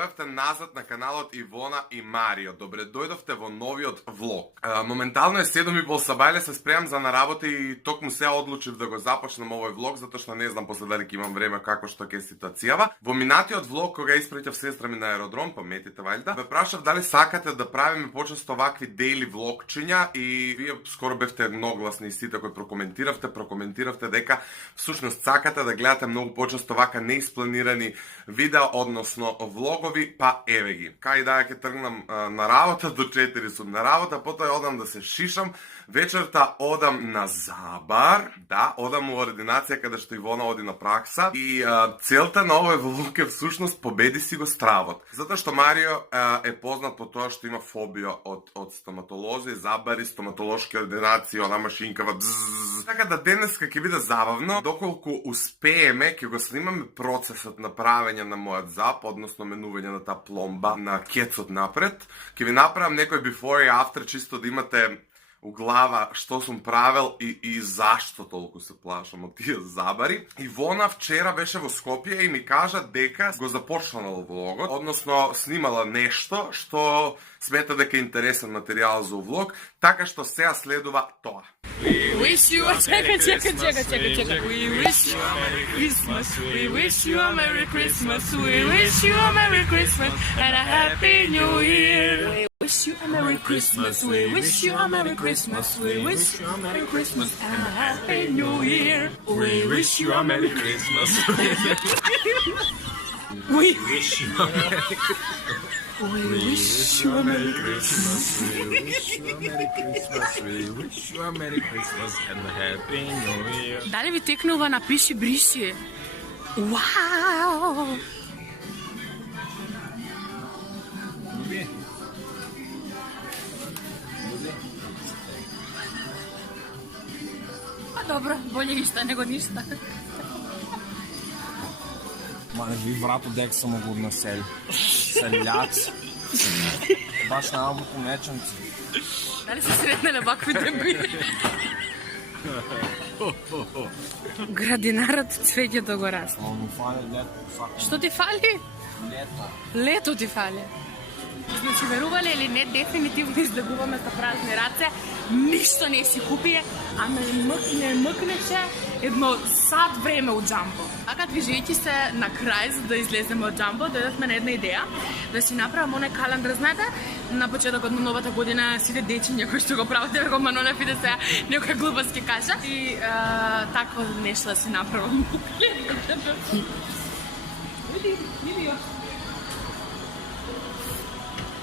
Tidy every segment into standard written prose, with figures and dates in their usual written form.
дојдовте назад на каналот Ивона и Марио. Добре дојдовте во новиот влог. Моментално е 7:30 сабајле, се спремам за на работа и токму сега одлучив да го започнам овој влог, затоа што не знам после дали ќе имам време како што ќе е ситуацијава. Во минатиот влог кога испратив сестра ми на аеродром, паметите вајда, ме прашав дали сакате да правиме почесто вакви дейли влогчиња и вие скоро бевте едногласни и сите кои прокоментиравте дека всушност сакате да гледате многу почесто вака неиспланирани видеа, односно влогови, па еве ги. Кај да ќе тргнам на работа до 4 сум на работа, потоа одам да се шишам, вечерта одам на Забар, да, одам во ординација каде што Ивона оди на пракса и целта на овој влог е всушност победи си го стравот. Затоа што Марио е познат по тоа што има фобија од стоматолози, забари, стоматолошки ординации, она машинкава бззз. Така да денеска ќе биде забавно, доколку успееме ќе го снимаме процесот на правење на мојот зап, односно менување на таа пломба на кецот напред. Ќе ви направам некој before и after, чисто да имате у глава што сум правел и зашто толку се плашам од тие забари. Ивона вчера беше во Скопје и ми кажа дека го започнала влогот, односно снимала нешто што смета дека е интересен материјал за влог, така што сега следува тоа. We wish you a чека. We wish you a Merry Christmas. We wish you a Merry Christmas. We wish you a Merry Christmas and a Happy New Year. We wish you a Merry Christmas. We wish you a Merry Christmas. We wish you a Merry Christmas and a Happy New Year. We wish you a Merry Christmas. We wish you a Merry Christmas. We wish you a Merry Christmas. We wish you a Merry Christmas. We wish you a Merry Christmas and a Happy New Year. Дали ви текнува на пиши бриши? Вау! А добро, болje ништа него ништа. Мале, ви врато дек само го насели. Селјаци. Баш на албуку мечанци. Дали се сретнале вакви дебили? Градинарот цвеќето го расте. Ама ми фали лето. Што ти фали? Лето. Лето ти фали. Значи, верувале или не, дефинитивно издагуваме со празни раце. Ништо не си купие, а не мъкнеше едно сат време од Джамбо. Така, движејќи се на крај за да излеземе од Джамбо, дојдовме на една идеја да си направам оној календар, знаете, на почетокот на новата година сите дечиња кои што го правите го манолев и да се некоја глупост ќе кажа и такво нешто да си направам. Види.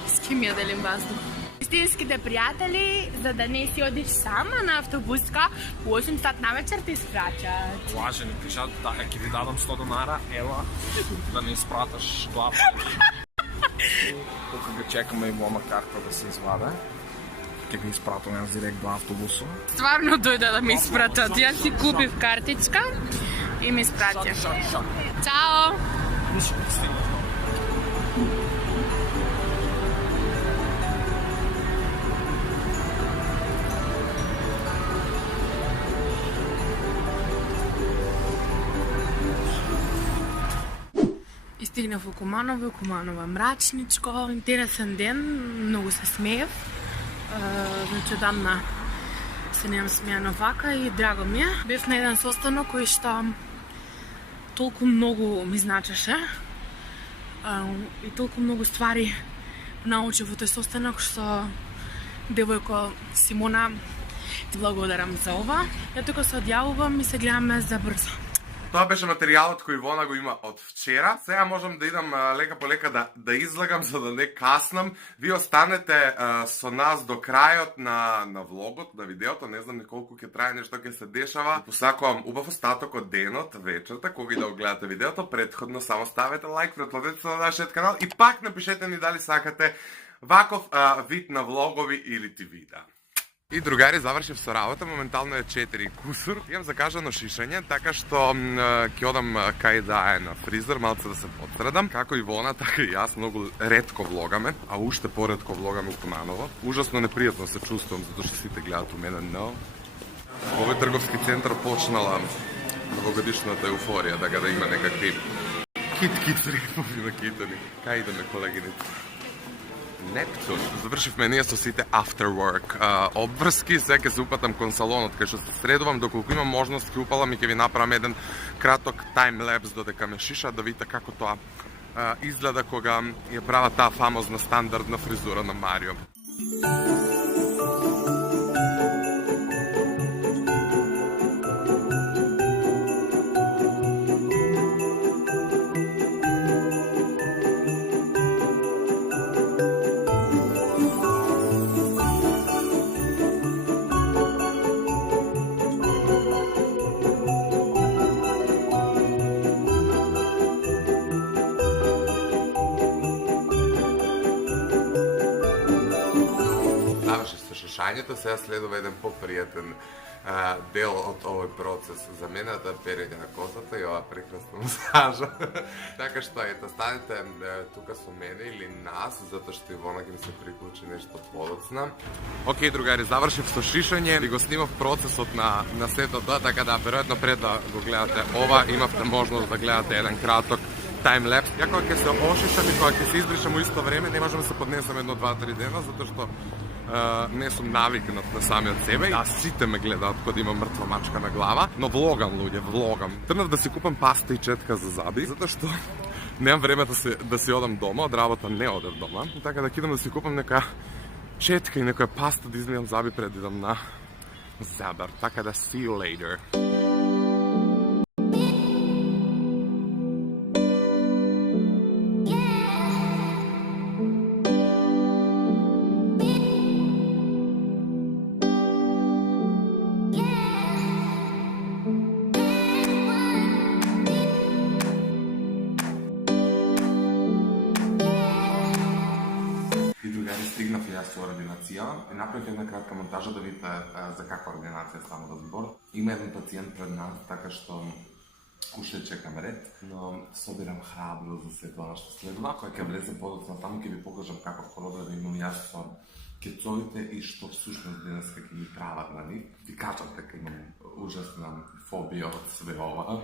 С ким ја делим воздух? Истинските пријатели, за да не си одиш сама на автобуска, у 8 сат навечер те испраќат. Лажени, кажат, да, ќе ви дадам 100 донара, ела, да не испраташ глава. Тука го чекаме и мома карта да се изваде. Ќе ги испратам јас директ до автобусо. Стварно дојде да ми испратат. Јас си купив картичка и ми испратја. Чао! Стигнав во Куманово мрачничко, интересен ден, многу се смеев. Значи одамна се немам смејано вака и драго ми е. Бев на еден состанок кој што толку многу ми значеше и толку многу ствари научив во тој состанок што девојко Симона, ти благодарам за ова. Ја тука се одјавувам и се гледаме за брзо. Тоа беше материјалот кој Ивона го има од вчера. Сега можам да идам лека по лека да излагам за да не каснам. Ви останете со нас до крајот на влогот, на видеото. Не знам колку ќе трае, нешто ќе се дешава. Посакувам убав остаток од денот, вечерта, кога и да го гледате видеото. Претходно само ставете лайк, претплатете се на нашиот канал и пак напишете ни дали сакате ваков вид на влогови или ти видеа. И другари, завршив со работа, моментално е 4 кусур. Имам закажано шишање, така што ќе одам кај да е на фризер, малце да се потредам. Како Ивона, така и јас многу ретко влогаме, а уште поретко влогаме у Куманово. Ужасно непријатно се чувствувам, затоа што сите гледаат у мене, но овој трговски центар почнала новогодишната еуфорија, така да има некакви Кит рифови на китани. Кај идеме, колегиница? Нептун. Завршивме ние со сите after work обврски, сега ќе се упатам кон салонот, кај што се средувам, доколку имам можност ќе упалам и ќе ви направам еден краток таймлепс додека ме шиша, да видите како тоа изгледа кога ја права таа фамозна стандардна фризура на Марио. Шишањето сега следува еден попријатен дел од овој процес за мене, да перење на косата и ова прекрасна масажа. Така што ето, станете тука со мене или нас, затоа што Ивона ќе ми се приклучи нешто подоцна. Океј, другари, завршив со шишање и го снимав процесот на сето тоа, така да веројатно пред да го гледате ова, имавте можност да гледате еден краток таймлепс. Ја кога ќе се ошишам и кога ќе се избришам у исто време, не можам да се поднесам едно, 2-3 дена, затоа што не сум навикнат на самиот себе. Да, сите ме гледаат кога имам мртва мачка на глава, но влогам, луѓе, влогам. Трнав да си купам паста и четка за заби, затоа што немам време да си одам дома, од работа не одев дома, така да кидам да си купам нека четка и некоја паста да измијам заби пред да идам на забар. Така да see you later. Стигнав и јас со ординација и направив една кратка монтажа да видите за каква ординација станува збор. Има еден пациент пред нас, така што уште чекам ред, но собирам храбро за се тоа што следува. Кој ќе влезе подоцна таму, ќе ви покажам каков проблем имам јас со кецовите и што всушност денеска ќе ми прават на нив. Ви кажам дека имам ужасна фобија од све ова.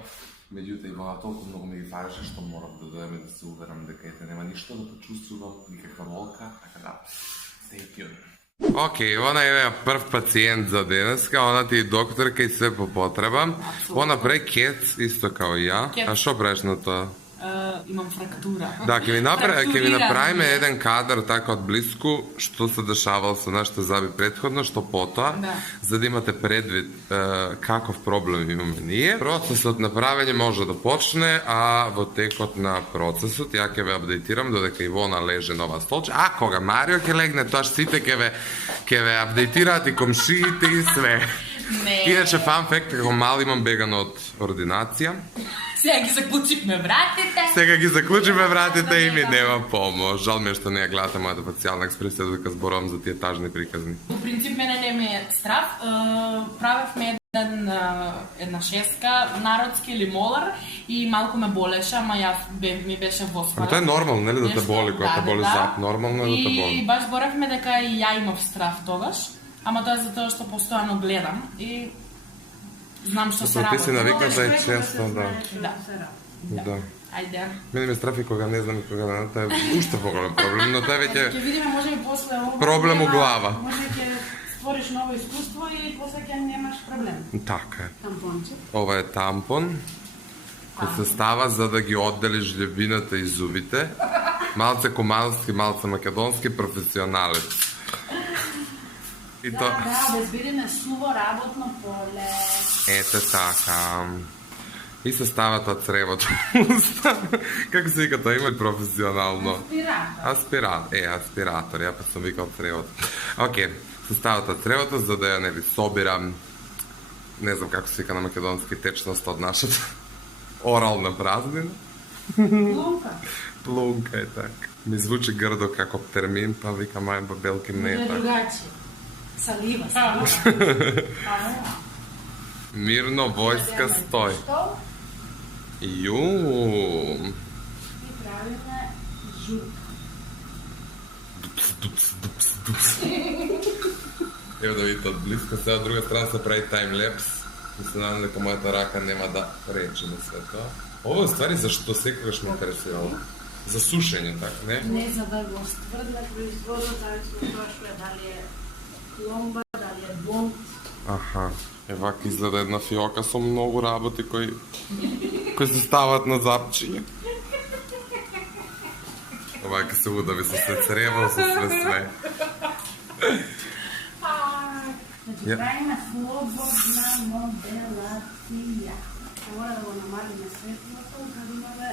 Меѓутоа Ивана толку многу ми ги фареше што морам да дојдем и да се уверам дека ете нема ништо да почувствувам, никаква болка, така да stay tuned. Океј, она е прв пациент за денеска, она ти е докторка и све по потреба. Она прави кец исто као ја. А што правиш на тоа? Имам фрактура. Да, ќе ви направиме еден кадар така од блиску што се дешавало со нашите заби претходно, што потоа, за да имате предвид каков проблем имаме ние. Процесот на правење може да почне, а во текот на процесот ја ќе ве апдейтирам додека Ивона леже на ова столче. А кога Марио ќе легне, тоа сите ќе ве апдейтираат и комшиите и све. Иначе фан факт, како мал имам бегано од ординација. Сега ги заклучивме вратите и ми нема помош. Жал ми е што не ја гледате мојата фацијална експресија додека зборувам за тие тажни приказни. Во принцип мене не ме е страв. Правевме една шеска, народски или молар и малку ме болеше, ама јас ми беше воспален. Тоа е нормално, нели да те боли кога те боли зад, нормално е да те боли. И баш зборевме дека и ја имав страв тогаш, ама тоа е затоа што постојано гледам и знам што се работи. Ти си навикната и често, да. Да. Ајде. Мене ме страфи кога не знам и кога не, тоа е уште поголем проблем, но тоа веќе ќе видиме можеби после ова. Проблем у глава. Може ќе створиш ново искуство и после ќе немаш проблем. Така е. Тампонче. Ова е тампон кој се става за да ги одделиш љубината и зубите. Малце кумански, малце македонски, професионалец. И да, обезбедиме суво работно поле. Ете така. И се стават од цревото. Како се вика тоа, има професионално? Аспиратор. Аспиратор, ја па сум викал цревото. Океј, се стават од цревото за да ја не ви собирам, не знам како се вика на македонски, течност од нашата орална празнина. Плунка е така. Ми звучи грдо како термин, па викам ајм бабелки не е така. Салива. Мирно војска стој. Ју. И правиме жуп. Дупс. Ево да видите од близко, сега од друга страна се прави таймлепс. И се надам дека мојата рака нема да рече на се тоа. Ово е ствари за што секогаш ме интересувало. За сушење, така, не? Не за да го стврдне производот, зависно од тоа што е, дали е пломба, дали е бонт. Аха. Евак изгледа една фиока со многу работи кои се стават на запчиња. Ова ќе се удави со се црево, со све. Значи, правиме слободна моделација. Мора да го намалиме светлото, за да имаме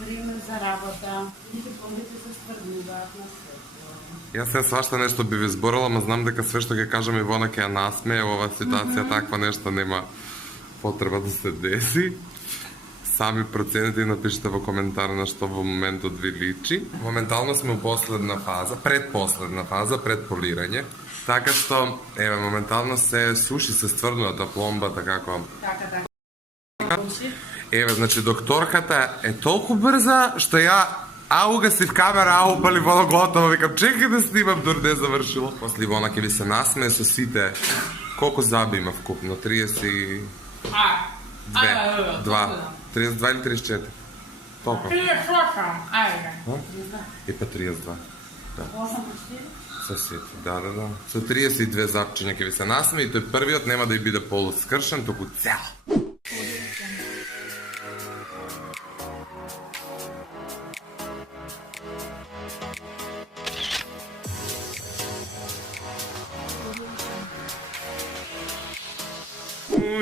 време за работа. И пломбите се стврднуваат на светло. Јас се свашта нешто би ви зборила, ма знам дека све што ќе кажам Ивона ќе ја насмее, ова ситуација таква нешто нема потреба да се деси. Сами процените и напишете во коментар на што во моментот ви личи. Моментално сме у последна фаза, предпоследна фаза, пред полирање. Така што, еве, моментално се суши, се стврднувата пломбата како... Така. Еве, значи, докторката е толку брза, што ја угасив камера, упали воно готово, викам, чекай да снимам, дори не е завршило. После Ивона ќе ви се насмее со сите, колку заби има вкупно, 32, 32 или 34? Толку. 38, ајде. И па 32. 8 по 4? Со сите, да. Со 32 запчиња ќе ви се насмее и тој првиот нема да ја биде полускршен, току цел.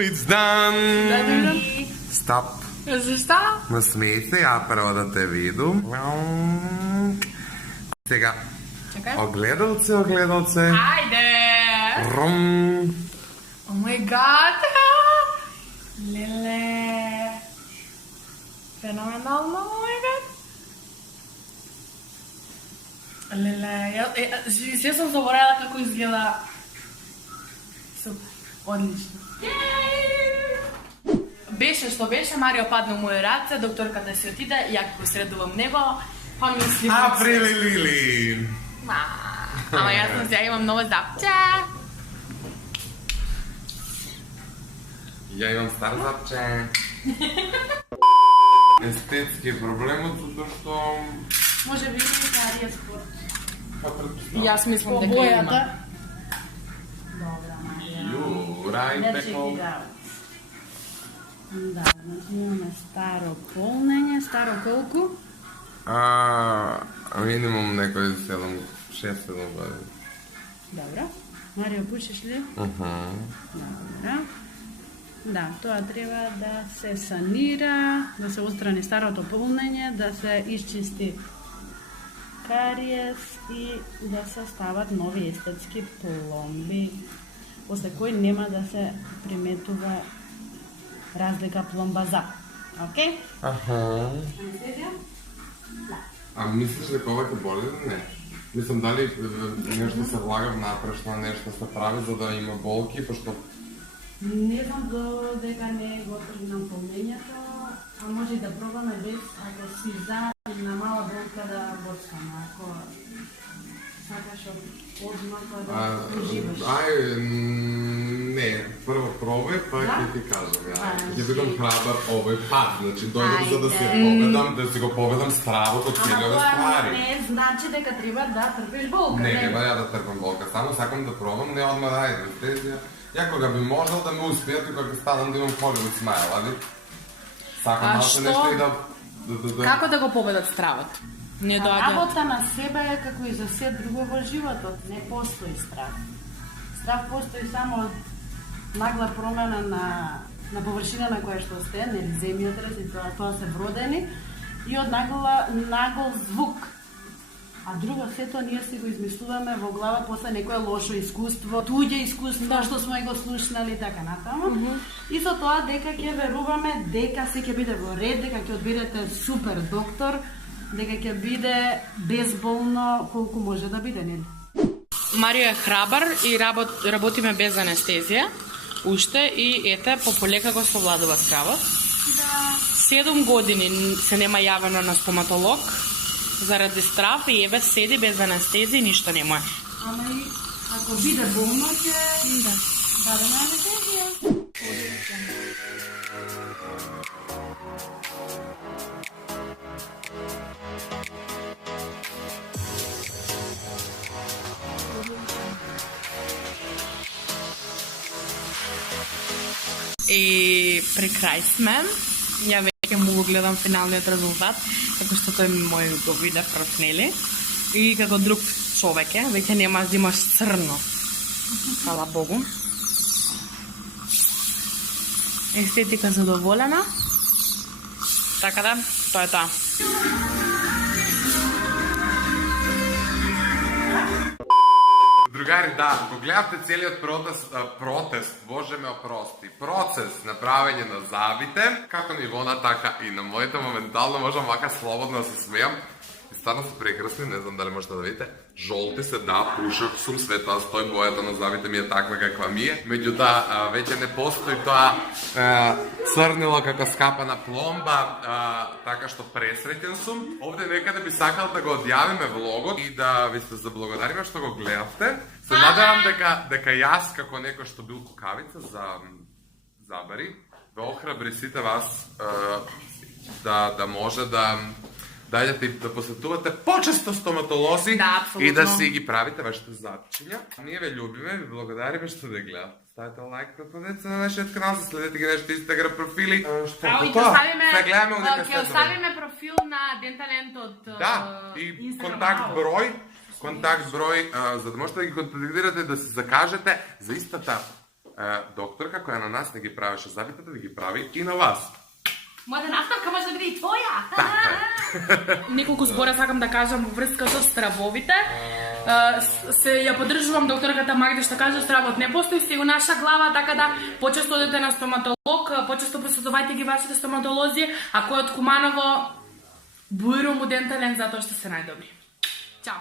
It's done! Stop! Зашто? Насмеј се, ја прво да те видум. Сега, Чекај. огледалце. Ајде! Рум. О май гад! Леле! Феноменално, о май гад! Леле, се сум заборавила како изгледа. Супер, одлично. Беше што беше, Марио падна у моје раце, докторката се отиде, ја го средувам него, па мислим... Априли Лили! Ама јас сега имам ново запче. Ја имам стар запче. Естетски проблемот, затоа што... Може би карија спорт. Јас мислам По дека бојата. има. Добра, Марија. Јурај, Не пекол. Да, значи имаме старо полнење, старо колку? Минимум некој 6-7 години. Добро. Марио, пушиш ли? Добро. Да, тоа треба да се санира, да се отстрани старото полнење, да се исчисти кариес и да се стават нови естетски пломби, после кои нема да се приметува разлика пломба за. Океј? Анестезија? А мислиш дека ова ќе боли или не? Мислам, дали нешто се влага внапред, нешто се прави за да има болки, пошто... Не знам додека не го тргнам полнењето, а може и да пробаме без, ако си за на мала болка да боцкаме, ако сакаш одмah да уживаш. Не, прво пробај, па Да? ќе ти кажам, ја. Ајде. Ќе бидам храбар овој пат, значи дојдам за да се Ајде. поведам, да си го поведам стравот од Ама целиве тоа ствари. не значи дека треба да трпиш болка. Не, нема ја да трпам болка, само сакам да пробам, не одма да ајде, тези. Ја кога би можел да ме успеат и кога станам да имам Hollywood smile, али? Сакам А малку што? нешто и да... Како да го победат стравот? Не доаѓа. Работа на себе е како и за се друго во животот, не постои страв. Страв постои само од нагла промена на површина на која што сте, нели земјотрес и тоа се вродени, и од нагол звук. А друго сето ние си го измислуваме во глава после некое лошо искуство, туѓе искуство што сме го слушнали и така натаму. И со тоа дека ќе веруваме дека се ќе биде во ред, дека ќе одберете супер доктор, дека ќе биде безболно колку може да биде, нели? Марио е храбар и работиме без анестезија. Уште и ете, полека го совладува стравот. 7 години се нема јавено на стоматолог заради страв и еве седи без анестезија и ништо нема. Ама и ако биде болно ќе дадеме анестезија. И при крај сме. Ја веќе му го гледам финалниот резултат, како што тој мој го виде прв, нели? И како друг човек е, веќе немаш да имаш црно. Хвала Богу. Естетика задоволена. Така да, тоа е тоа. Другари, да, го гледавте целиот протест, боже ме опрости, процес на правење на забите, како на Ивона, така и на моите, моментално можам вака слободно да се смејам. И стварно се прекрасни, не знам дали можете да видите. Жолти се, да, пушак сум, све тоа стои, бојата на забите ми е таква каква ми е. Меѓутоа, веќе не постои тоа црнило како скапана пломба, така што пресреќен сум. Овде некаде би сакал да го одјавиме влогот и да ви се заблагодариме што го гледавте. Се надевам дека јас, како некој што бил кукавица за забари, ве охрабри сите вас да може да дајдете да посетувате почесто стоматолози, Да, и да си ги правите вашите запчиња. Ние ве љубиме, ви благодариме што да гледате. Ставете лайк, преподнете на нашиот канал, следете ги нашите Инстаграм профили. Што Ао, и тоа? ќе оставиме профил на Денталент од Да, и контакт број, за да можете да ги контактирате, да се закажете за истата докторка која на нас не ги правеше забите, да ги прави и на вас. Мојата наставка може да биде и твоја. Неколку збора сакам да кажам во врска со стравовите. Се ја поддржувам докторката Магда што кажа стравот не постои си у наша глава, така да почесто одете на стоматолог, почесто посетувајте ги вашите стоматолози, а кој од Куманово бујрум у Денталент затоа што се најдобри. Чао.